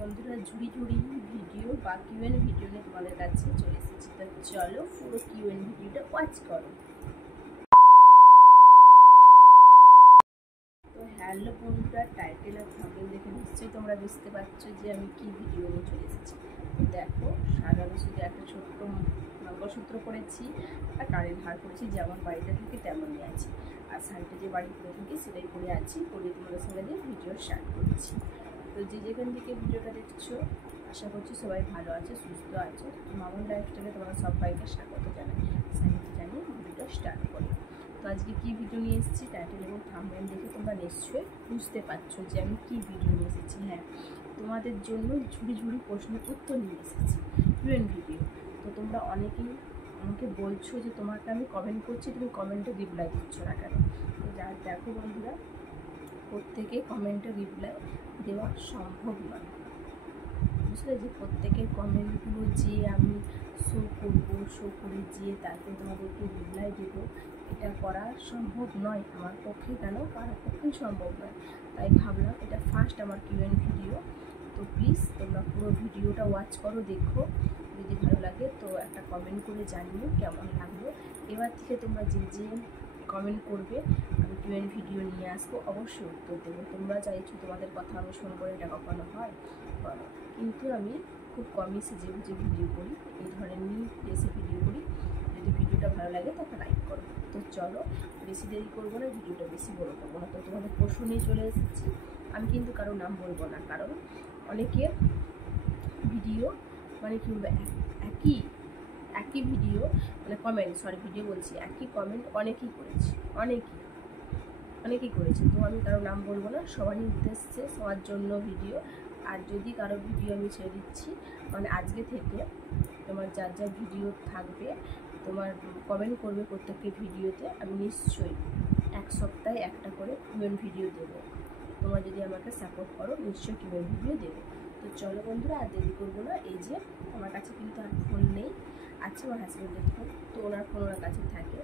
বন্ধুরা ঝুড়ি ঝুড়ি ভিডিও বা কিউএন ভিডিও নিয়ে তোমাদের কাছে চলে এসেছি। তো চলো পুরো কিউএন ভিডিওটা ওয়াচ করো। তো হ্যালো বন্ধুরা, টাইটেল আর থাম্বনেল দেখে নিশ্চয়ই তোমরা বুঝতে পারছো যে আমি কি ভিডিও নিয়ে চলে এসেছি। তো দেখো, সাজানো শুধু একটা ছোট্ট মঙ্গলসূত্র পরেছি আর কানের হার করেছি, যেমন বাড়িতে থাকে তেমনই আছি। আর সাইডে যে বাড়ি পরে থাকি সেটাই পরে আছি, পরে তোমাদের সঙ্গে দিয়ে ভিডিও স্টার্ট করছি। তো যে যেখান থেকে ভিডিওটা দেখছো আশা করছি সবাই ভালো আছে, সুস্থ আছো। মামুন লাইফস্টাইলে তোমাদের সবাইকে স্বাগত জানিয়ে ভিডিওটা স্টার্ট করি। তো আজকে কী ভিডিও নিয়ে এসেছি টাইটেল এবং থাম্বনেল দেখে তোমরা নিশ্চয়ই বুঝতে পারছো যে আমি কী ভিডিও নিয়ে এসেছি। হ্যাঁ, তোমাদের জন্য ঝুড়ি ঝুড়ি প্রশ্নের উত্তর নিয়ে এসেছি, কিউএন ভিডিও। তো তোমরা অনেকেই আমাকে বলছো যে তোমাকে আমি কমেন্ট করছি, তুমি কমেন্টে রিপ্লাই দিচ্ছ না কেন। তো যার দেখো বন্ধুরা, প্রত্যেকে কমেন্টে রিপ্লাই দেওয়া সম্ভব নয়, বুঝলে, যে প্রত্যেকের কমেন্টগুলো যে আমি শো করে যে তারপরে তোমাদেরকে রিপ্লাই দেবো, এটা করা সম্ভব নয় আমার পক্ষে, কেন কারোর পক্ষেই সম্ভব নয়। তাই ভাবলাম এটা ফার্স্ট আমার কিউএন ভিডিও। তো প্লিজ তোমরা পুরো ভিডিওটা ওয়াচ করো, দেখো। যদি ভালো লাগে তো একটা কমেন্ট করে জানিও কেমন লাগলো। এবার থেকে তোমরা যে কমেন্ট করবে আমি কিউএন ভিডিও নিয়ে আসবো, অবশ্যই উত্তর দেবো। তোমরা চাইছো তোমাদের কথা আমি শুনবো, এটা কখনো হয় বলো। কিন্তু আমি খুব কমই সেজে বুঝে ভিডিও করি, এই ধরনের নিয়ে বেশি ভিডিও করি। যদি ভিডিওটা ভালো লাগে তখন লাইক করো। তো চলো, বেশি দেরি করবো না, ভিডিওটা বেশি বড় করবো না। তো তোমাদের প্রশ্ন নিয়ে চলে এসেছি। আমি কিন্তু কারো নাম বলবো না, কারণ অনেকের ভিডিও মানে কি বলবো, একই ভিডিও মানে কমেন্ট, ভিডিও বলছি, একই কমেন্ট অনেকেই করেছে। তো আমি কারো নাম বলবো না, সবারই উদ্দেশ্যে সবার জন্য ভিডিও। আর যদি কারো ভিডিও আমি ছেড়ে দিচ্ছি, মানে আজকে থেকে তোমার যার যা ভিডিও থাকবে, তোমার কমেন্ট করবে প্রত্যেকটি ভিডিওতে, আমি নিশ্চয়ই এক সপ্তাহে একটা করে কিউএন ভিডিও দেবো। তোমরা যদি আমাকে সাপোর্ট করো নিশ্চয়ই কিউএন ভিডিও দেবো। তো চলো বন্ধুরা, আর দেরি করবো না। এই যে আমার কাছে কিন্তু আর ফোন নেই, আছে আমার হাজব্যান্ডের ফোন, তো ওনার ফোন ওনার কাছে থাকে,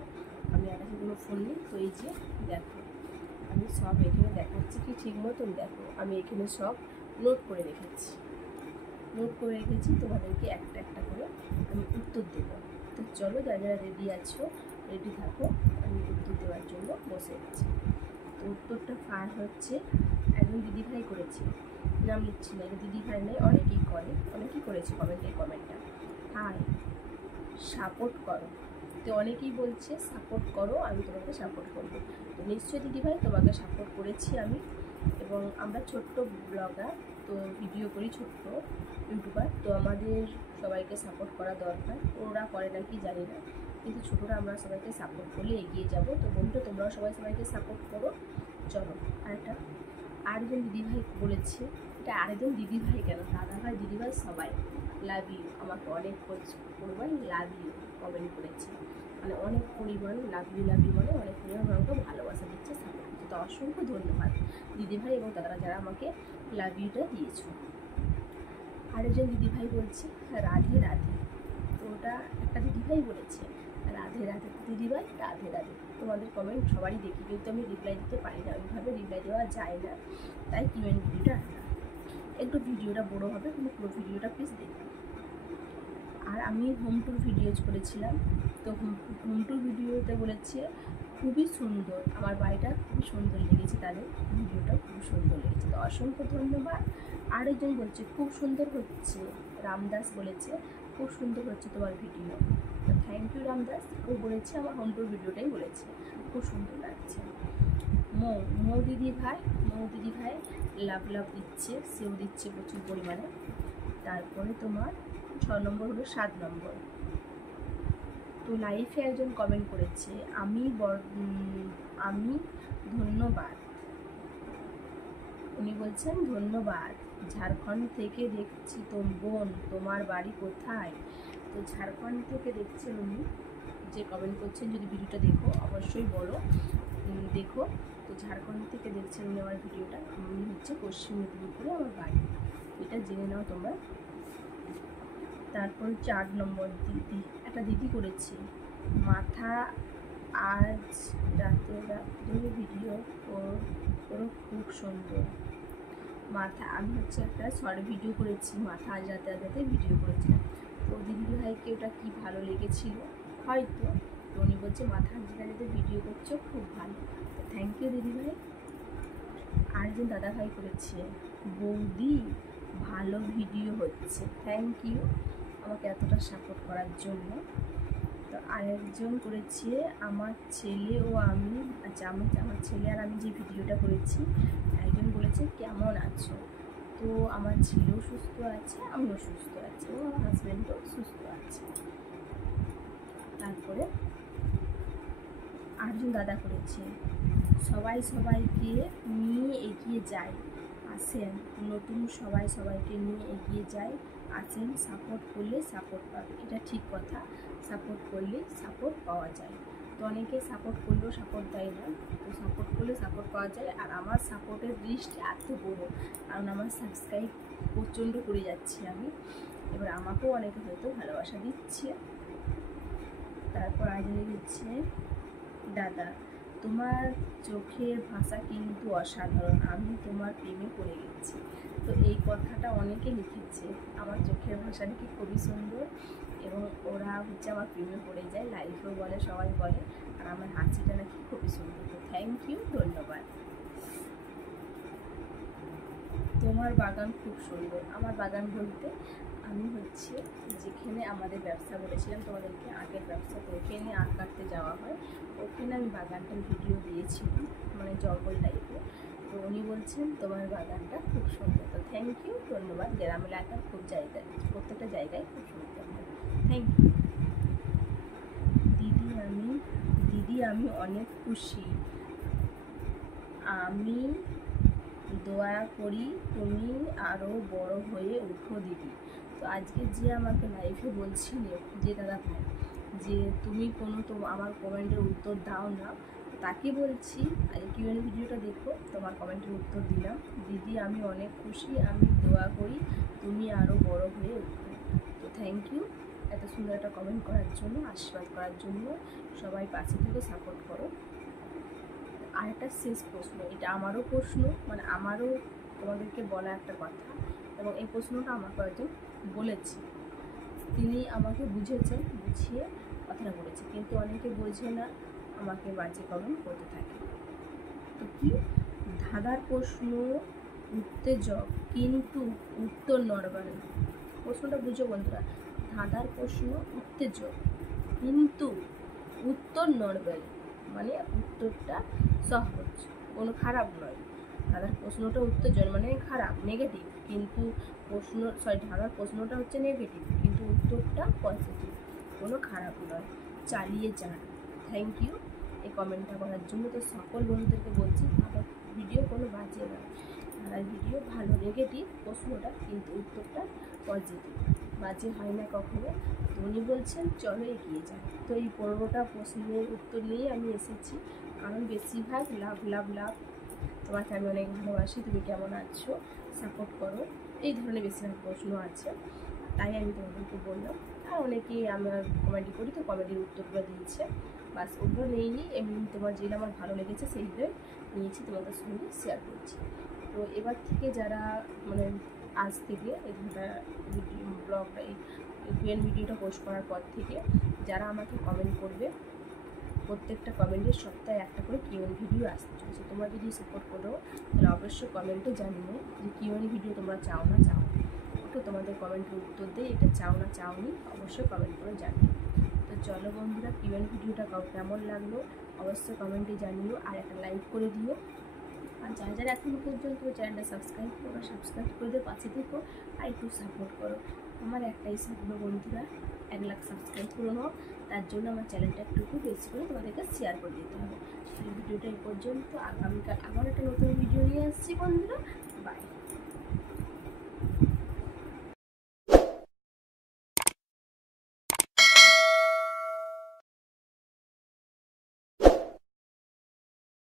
আমি আর কাছে কোনো ফোন নেই। তো এই যে দেখো, আমি সব এখানে দেখাচ্ছি কি ঠিক মতন, দেখো আমি এখানে সব নোট করে রেখেছি, তোমাদেরকে একটা একটা করে আমি উত্তর দেবো। তো চলো, যারা যারা রেডি আছো রেডি থাকো, আমি উত্তর দেওয়ার জন্য বসে আছি। তো উত্তরটা ফার হচ্ছে, একজন দিদিভাই করেছে, নাম লিখছি না, দিদিভাই নেই, অনেকেই করেছে কমেন্টটা। হাই, সাপোর্ট করো। তো অনেকেই বলছে সাপোর্ট করো, আমি তোমাকে সাপোর্ট করবো। তো নিশ্চয়ই দিদিভাই তোমাকে সাপোর্ট করেছি আমি, এবং আমরা ছোট্ট ব্লগার, তো ভিডিও করি, ছোট্ট ইউটিউবার, তো আমাদের সবাইকে সাপোর্ট করা দরকার। ওরা করে নাকি জানি না, কিন্তু ছোটরা আমরা সবাইকে সাপোর্ট করলে এগিয়ে যাব। তো বন্ধু, তোমরাও সবাইকে সাপোর্ট করো। চলো, আরেকজন দিদিভাই বলেছে, এটা আরেকজন দিদিভাই কেন, দাদাভাই দিদিভাই সবাই লাভ ইউ, আমাকে অনেক পরিমাণ লাভ ইউ কমেন্ট করেছে, মানে অনেক পরিমাণ লাভ ইউ মানে অনেক পরিমাণ আমাকে ভালোবাসা দিচ্ছে, সাপোর্ট দিচ্ছে। তো অসংখ্য ধন্যবাদ দিদিভাই এবং দাদারা যারা আমাকে লাভ ইউটা দিয়েছো। আরেকজন দিদিভাই বলছে রাধে রাধে, তো ওটা একটা দিদিভাই বলেছে রাধে রাধে, দিদিভাই রাধে রাধে। তোমাদের কমেন্ট সবারই দেখি, কিন্তু আমি রিপ্লাই দিতে পারি না, ওইভাবে রিপ্লাই দেওয়া যায় না, তাই কিউএন ভিডিওটা একটু ভিডিওটা বড় হবে, কিন্তু পুরো ভিডিওটা প্লিজ দেখুন। আর আমি হোম ট্যুর ভিডিওজ করেছিলাম, তো হোম ট্যুর ভিডিওতে বলেছে খুবই সুন্দর, আমার বাড়িটা খুবই সুন্দর লেগেছে, তাদের ভিডিওটা খুব সুন্দর লেগেছে। তো অসংখ্য ধন্যবাদ। আরেকজন বলছে খুব সুন্দর হচ্ছে, রামদাস বলেছে খুব সুন্দর হচ্ছে তোমার ভিডিও। তো থ্যাংক ইউ রামদাস, ও বলেছে আমার হোম ট্যুর ভিডিওটাই বলেছে খুব সুন্দর লাগছে। মৌ দিদি ভাই লাভ দিচ্ছে, সেও দিচ্ছে প্রচুর পরিমাণে। তারপরে তোমার 6 নম্বর হলো 7 নম্বর। তো লাইফে একজন কমেন্ট করেছে আমি ধন্যবাদ, উনি বলছেন ধন্যবাদ, ঝাড়খণ্ড থেকে দেখছি বোন, তোমার বাড়ি কোথায়? তো ঝাড়খণ্ড থেকে দেখছেন উনি, যে কমেন্ট করছেন, যদি ভিডিওটা দেখো অবশ্যই বলো দেখো। তো ঝাড়খণ্ড থেকে দেখছেন উনি আমার ভিডিওটা, উনি হচ্ছে পশ্চিম মেদিনীপুরে আমার বাড়ি, এটা জেনে নাও তোমরা। তারপর 4 নম্বর দিদি, একটা দিদি করেছে মাথা, আজ রাতে ভিডিও করো খুব সুন্দর। মাথা আমি হচ্ছে একটা শর্ট ভিডিও করেছি, মাথা আজরাতে আজরাতে ভিডিও করেছিলাম। তো দিদিভাইকে ওটা কি ভালো লেগেছিল হয়তো, তো উনি বলছে মাথা আজরাতে ভিডিও করছো, খুব ভালো। তো থ্যাংক ইউ দিদিভাই। আরেকজন দাদাভাই করেছে, বৌদি ভালো ভিডিও হচ্ছে, থ্যাংক ইউ আমাকে এতটা সাপোর্ট করার জন্য। তো আরেকজন করেছে, আমার ছেলে ও আমি, আচ্ছা আমার ছেলে আর আমি যে ভিডিওটা করেছি, একজন বলেছে কেমন আছো। তো আমার ছেলেও সুস্থ আছে, আমিও সুস্থ আছি, ও আমার হাজব্যান্ডও সুস্থ আছে। তারপরে আরেকজন দাদা করেছে, সবাই সবাইকে নিয়ে এগিয়ে যায়, আসেন নতুন সবাই সবাইকে নিয়ে এগিয়ে যায়, আসেন সাপোর্ট করলে সাপোর্ট পাবে। এটা ঠিক কথা, সাপোর্ট করলে সাপোর্ট পাওয়া যায়। তো অনেকে সাপোর্ট করলেও সাপোর্ট দেয় না, তো সাপোর্ট করলে সাপোর্ট পাওয়া যায়। আর আমার সাপোর্টের লিস্ট এত বড়, কারণ আমার সাবস্ক্রাইব প্রচণ্ড করে যাচ্ছি আমি, এবার আমাকেও অনেকে হয়তো ভালোবাসা দিচ্ছে। তারপর আজ লিখছে, দাদা তোমার চোখের ভাষা কিন্তু অসাধারণ, আমি তোমার প্রেমে পড়ে গেছি। তো এই কথাটা অনেকে লিখেছে, আমার চোখের ভাষা নাকি খুবই সুন্দর এবং ওরা হচ্ছে আমার প্রেমে পড়ে যায়, লাইফেও বলে, সবাই বলে। আর আমার হাসিটা নাকি খুবই সুন্দর। তো থ্যাংক ইউ, ধন্যবাদ। তোমার বাগান খুব সুন্দর। আমার বাগান বলতে আমি হচ্ছে যেখানে আমাদের ব্যবসা বলেছিলাম তোমাদেরকে, আগের ব্যবসা, তো ওখানে আখ কাটতে যাওয়া হয়, ওখানে আমি বাগানটার ভিডিও দিয়েছিলাম, মানে জঙ্গল টাইপের। তো উনি বলছেন তোমার বাগানটা খুব সুন্দর। তো থ্যাংক ইউ, ধন্যবাদ। গ্রাম এলাকার খুব জায়গায়, প্রত্যেকটা জায়গায় খুব সুন্দর হয়। Thank you. দিদি আমি অনেক খুশি, আমি দোয়া করি তুমি আরও বড় হয়ে উঠো দিদি। তো আজকে যে আমাকে লাইফে বলছিল যে দাদা ভাই, যে তুমি আমার কমেন্টের উত্তর দাও না, তাকে বলছি কিউএন ভিডিওটা দেখো, তোমার কমেন্টের উত্তর দিলাম। দিদি আমি অনেক খুশি, আমি দোয়া করি তুমি আরও বড় হয়ে উঠো। তো থ্যাংক ইউ এত সুন্দর একটা কমেন্ট করার জন্য, আশীর্বাদ করার জন্য। সবাই পাশে থেকে সাপোর্ট করো। আর একটা শেষ প্রশ্ন, এটা আমারও প্রশ্ন, মানে আমারও তোমাদেরকে বলা একটা কথা, এবং এই প্রশ্নটা আমাকে একজন বলেছে, তিনি আমাকে বুঝিয়ে কথাটা বলেছে, কিন্তু অনেকে বোঝে না, আমাকে বাজে কমেন্ট করতে থাকে। তো কি, ধাঁধার প্রশ্ন উত্তেজক কিন্তু উত্তর নড়বে না। প্রশ্নটা বুঝো বন্ধুরা, ধাঁধার প্রশ্ন উত্তেজক কিন্তু উত্তর নড়বে না, মানে উত্তরটা সহজ, কোনো খারাপ নয়। ধাঁধার প্রশ্নটা উত্তেজক মানে খারাপ, নেগেটিভ, কিন্তু ধাঁধার প্রশ্নটা হচ্ছে নেগেটিভ, কিন্তু উত্তরটা পজিটিভ, কোনো খারাপ নয়, চালিয়ে যান। থ্যাংক ইউ এই কমেন্টটা করার জন্য। তো সকল বন্ধুদেরকে বলছি, ধাঁধার ভিডিও কোনো বাজে নয়, ধাঁধার ভিডিও ভালো, নেগেটিভ প্রশ্নটা, কিন্তু উত্তরটা পজিটিভ, বাজে হয় না কখনো। তো উনি বলছেন চলো এগিয়ে যান। তো এই 15টা প্রশ্নের উত্তর নিয়ে আমি এসেছি, কারণ বেশিরভাগ লাভ লাভ লাভ, তোমাকে আমি অনেক ভালোবাসি, তুমি কেমন আছো, সাপোর্ট করো, এই ধরনের বেশিরভাগ প্রশ্ন আছে, তাই আমি তোমাদেরকে বললাম। আর অনেকেই আমার কমেডি করি, তো কমেডির উত্তরগুলো দিয়েছে, বাস ওগুলো নিইনি, এমনি তোমার যেটা আমার ভালো লেগেছে সেইগুলোই নিয়েছি, তোমাদের সঙ্গে শেয়ার করছি। তো এবার থেকে যারা মানে আজ থেকে এই ব্লগটা, এই কিউএন ভিডিওটা পোস্ট করার পর থেকে যারা আমাকে কমেন্ট করবে, প্রত্যেকটা কমেন্টের সপ্তাহে একটা করে কিউএন ভিডিও আসতে চলেছে। তোমরা যদি সাপোর্ট করো তাহলে অবশ্যই কমেন্টে জানিও যে কিউএন ভিডিও তোমরা চাও না চাও। ওকে, তোমাদের কমেন্টের উত্তর দিয়ে এটা চাও না চাওনি অবশ্যই কমেন্ট করে জানিও। তো চলো বন্ধুরা, কিউএন ভিডিওটা কেমন লাগলো অবশ্যই কমেন্টে জানিও, আর একটা লাইক করে দিও। আর যারা যারা এখনও পর্যন্ত চ্যানেলটা সাবস্ক্রাইব করে দিয়ে পাশে থেকো, আর একটু সাপোর্ট করো। আমার একটাই স্বপ্ন বন্ধুরা, 1 লাখ সাবস্ক্রাইব করে নাও, তার জন্য আমার চ্যানেলটা একটু বেশি করে তোমাদেরকে শেয়ার করে দিতে হবে। এই ভিডিওটা এই পর্যন্ত, আগামীকাল আবার একটা নতুন ভিডিও নিয়ে আসছি বন্ধুরা।